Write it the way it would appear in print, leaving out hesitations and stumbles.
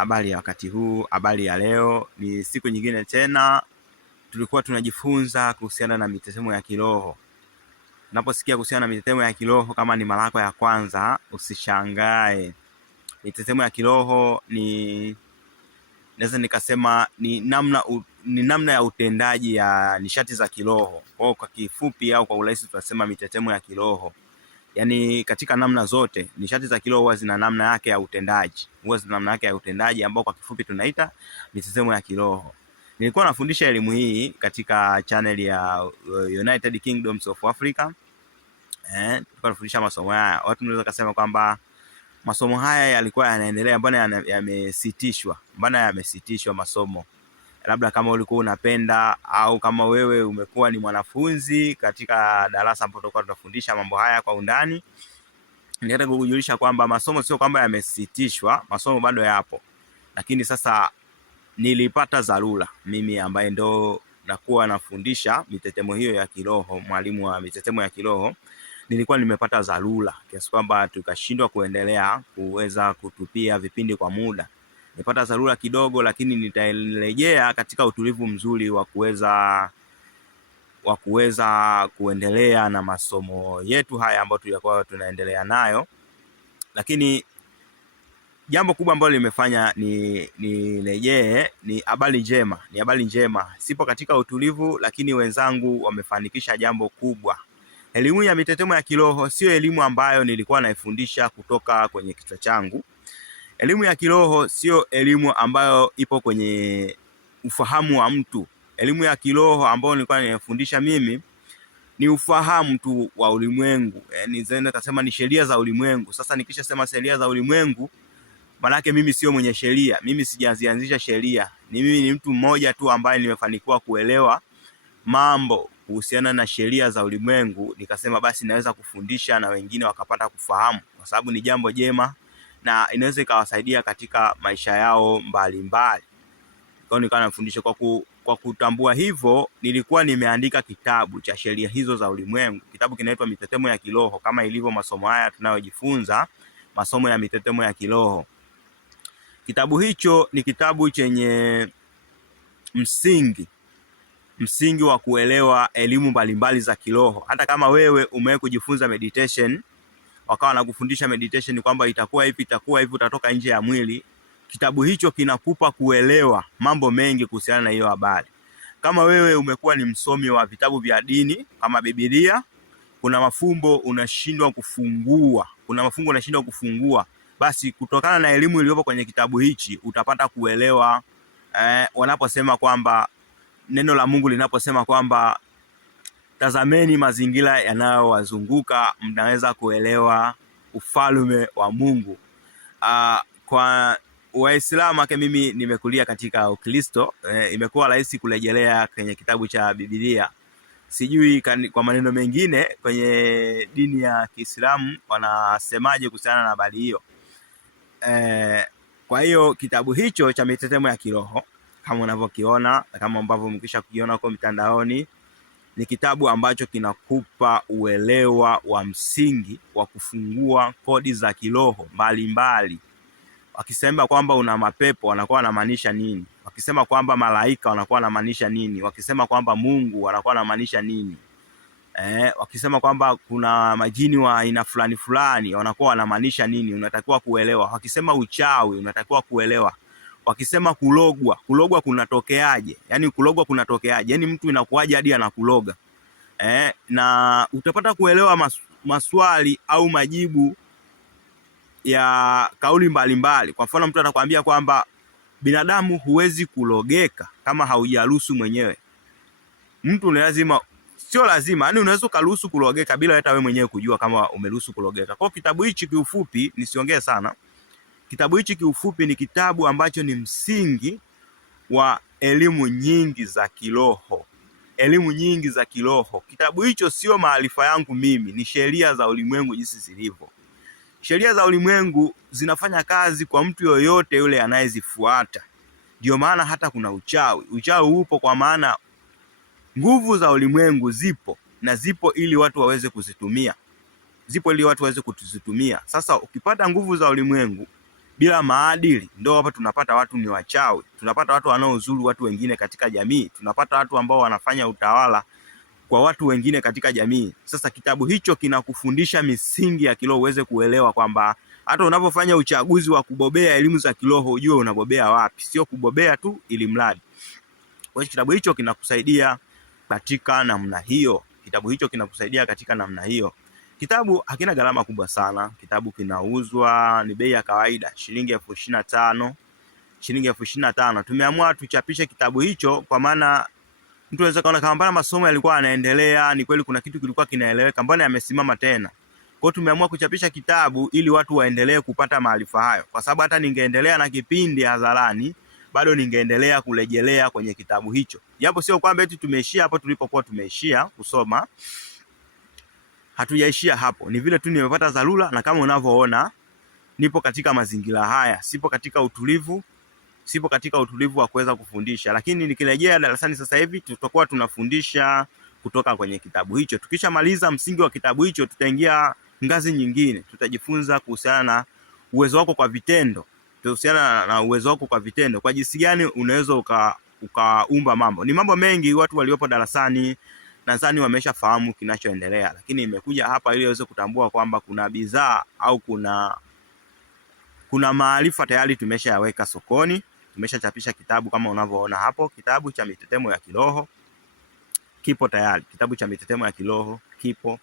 Habari ya wakati huu, habari ya leo. Ni siku nyingine tena tulikuwa tunajifunza kuhusiana na mitetemo ya kiroho. Unaposikia kuhusiana na mitetemo ya kiroho kama ni mara yako ya kwanza, usishangae. Mitetemo ya kiroho naweza nikasema ni namna ya utendaji ya nishati za kiroho. Kwa kifupi au kwa urahisi tunasema mitetemo ya kiroho. Yaani katika namna zote nishati za kiroho huwa zina namna yake ya utendaji, ambao kwa kifupi tunaita mitetemo ya kiroho. Nilikuwa nafundisha elimu hii katika channel ya United Kingdoms of Africa. Tulikuwa nafundisha masomo haya. Watu wanaweza kusema kwamba masomo haya yalikuwa yanaendelea, mbona yamesitishwa masomo? Labda kama ulikuwa unapenda au kama wewe umekuwa ni mwanafunzi katika darasa ambapo tulikuwa tunafundisha mambo haya kwa undani, ningetaka kukujulisha kwamba masomo sio kwamba yamesitishwa, masomo bado yapo. Lakini sasa nilipata dharura, mimi ambaye ndo nakuwa nafundisha mitetemo hiyo ya kiroho, mwalimu wa mitetemo ya kiroho, nilikuwa nimepata dharura kiasi kwamba tukashindwa kuendelea kuweza kutupia vipindi kwa muda. Nipata dharura kidogo, lakini nitarejea katika utulivu mzuri wa kuweza kuendelea na masomo yetu haya ambayo tulikuwa tunaendelea nayo. Lakini jambo kubwa ambalo limefanya nirejee ni habari njema. Sipo katika utulivu, lakini wenzangu wamefanikisha jambo kubwa. Elimu ya mitetemo ya kiroho sio elimu ambayo nilikuwa naifundisha kutoka kwenye kichwa changu. Elimu ya kiroho sio elimu ambayo ipo kwenye ufahamu wa mtu. Elimu ya kiroho ambayo nilikuwa ninafundisha mimi ni ufahamu tu wa ulimwengu. Nizenda kusema ni sheria za ulimwengu. Sasa nikisha sema sheria za ulimwengu, maana yake mimi sio mwenye sheria. Mimi sijazianzisha sheria. Mimi ni mtu mmoja tu ambaye nimefanikiwa kuelewa mambo kuhusiana na sheria za ulimwengu. Nikasema basi naweza kufundisha na wengine wakapata kufahamu, kwa sababu ni jambo jema na inaweza ikawasaidia katika maisha yao mbalimbali. Kwa hiyo nikawa nafundisha kwa kutambua hivyo, nilikuwa nimeandika kitabu cha sheria hizo za ulimwengu. Kitabu kinaitwa Mitetemo ya Kiroho, kama ilivyo masomo haya tunayojifunza, masomo ya mitetemo ya kiroho. Kitabu hicho ni kitabu chenye msingi wa kuelewa elimu mbalimbali za kiroho. Hata kama wewe umewahi kujifunza meditation, wakawa nakufundisha meditation kwamba itakuwa hivi, utatoka nje ya mwili, kitabu hicho kinakupa kuelewa mambo mengi kuhusiana na hiyo habari. Kama wewe umekuwa ni msomi wa vitabu vya dini kama Biblia, kuna mafumbo unashindwa kufungua, basi kutokana na elimu iliyopo kwenye kitabu hichi utapata kuelewa. Wanaposema kwamba neno la Mungu linaposema kwamba tazameni mazingira yanayowazunguka, mnaweza kuelewa ufalme wa Mungu. Kwa Waislamu wake, mimi nimekulia katika Ukristo, imekuwa rahisi kurejelea kwenye kitabu cha Biblia. Sijui kwa maneno mengine kwenye dini ya Kiislamu wanasemaje kuhusiana na habari hiyo. Kwa hiyo kitabu hicho cha mitetemo ya kiroho, kama unavyokiona na kama ambavyo mkisha kukiona huko mitandaoni, ni kitabu ambacho kinakupa uelewa wa msingi wa kufungua kodi za kiroho mbalimbali. Wakisema kwamba una mapepo wanakuwa wanamaanisha nini? Wakisema kwamba malaika wanakuwa wanamaanisha nini? Wakisema kwamba Mungu wanakuwa wanamaanisha nini? Wakisema kwamba kuna majini wa aina fulani wanakuwa wanamaanisha nini? Unatakiwa kuelewa. Wakisema uchawi unatakiwa kuelewa. Wakisema kulogwa kunatokeaje? Yaani Yaani mtu inakuaje hadi anakuloga? Na utapata kuelewa maswali au majibu ya kauli mbalimbali. Kwa mfano, mtu atakwambia kwamba binadamu huwezi kulogeka kama haujaruhusu mwenyewe. Sio lazima, yaani unaweza kuruhusu kulogeka bila hata wewe mwenyewe kujua kama umeruhusu kulogeka. Kwa kitabu hichi kiufupi, nisiongee sana, kitabu hichi kiufupi ni kitabu ambacho ni msingi wa elimu nyingi za kiroho. Kitabu hicho sio maarifa yangu mimi, ni sheria za ulimwengu jinsi zilivyo. Sheria za ulimwengu zinafanya kazi kwa mtu yoyote yule anayezifuata. Ndio maana hata kuna uchawi upo, kwa maana nguvu za ulimwengu zipo ili watu waweze kuzitumia. Sasa ukipata nguvu za ulimwengu bila maadili, ndio hapa tunapata watu ni wachawi, tunapata watu wanaozuru watu wengine katika jamii, tunapata watu ambao wanafanya utawala kwa watu wengine katika jamii. Sasa kitabu hicho kinakufundisha misingi ya kiroho uweze kuelewa kwamba hata unapofanya uchaguzi wa kubobea elimu za kiroho ujue unabobea wapi, sio kubobea tu ili mradi. Kwa hiyo kitabu hicho kinakusaidia katika namna hiyo. Kitabu hakina gharama kubwa sana. Kitabu kinauzwa ni bei ya kawaida, shilingi 25,000. Tumeamua tuchapishe kitabu hicho kwa maana mtu anaweza kaona kama mbona masomo yalikuwa yanaendelea, ni kweli kuna kitu kilikuwa kinaeleweka, mbona yamesimama tena. Kwa hiyo tumeamua kuchapisha kitabu ili watu waendelee kupata maarifa hayo, kwa sababu hata ningeendelea na kipindi hadharani bado ningeendelea kurejelea kwenye kitabu hicho. Japo sio kwamba eti tumeishia hapo tulipokuwa tumeishia kusoma. Hatujaishia hapo. Ni vile tu nimepata dharura, na kama unavyoona nipo katika mazingira haya. Sipo katika utulivu wa kuweza kufundisha. Lakini nikirejea darasani sasa hivi tutakuwa tunafundisha kutoka kwenye kitabu hicho. Tukishamaliza msingi wa kitabu hicho tutaingia ngazi nyingine. Tutajifunza kuhusiana na uwezo wako kwa vitendo. Kwa jinsi gani unaweza ukaumba mambo. Ni mambo mengi watu waliopo darasani nadhani wameshafahamu kinachoendelea, lakini imekuja hapa ili waweze kutambua kwamba kuna bidhaa au kuna maarifa tayari tumeshayaweka sokoni. Tumeshachapisha kitabu kama unavyoona hapo, kitabu cha Mitetemo ya Kiroho kipo tayari. Kitabu cha Mitetemo ya Kiroho kipo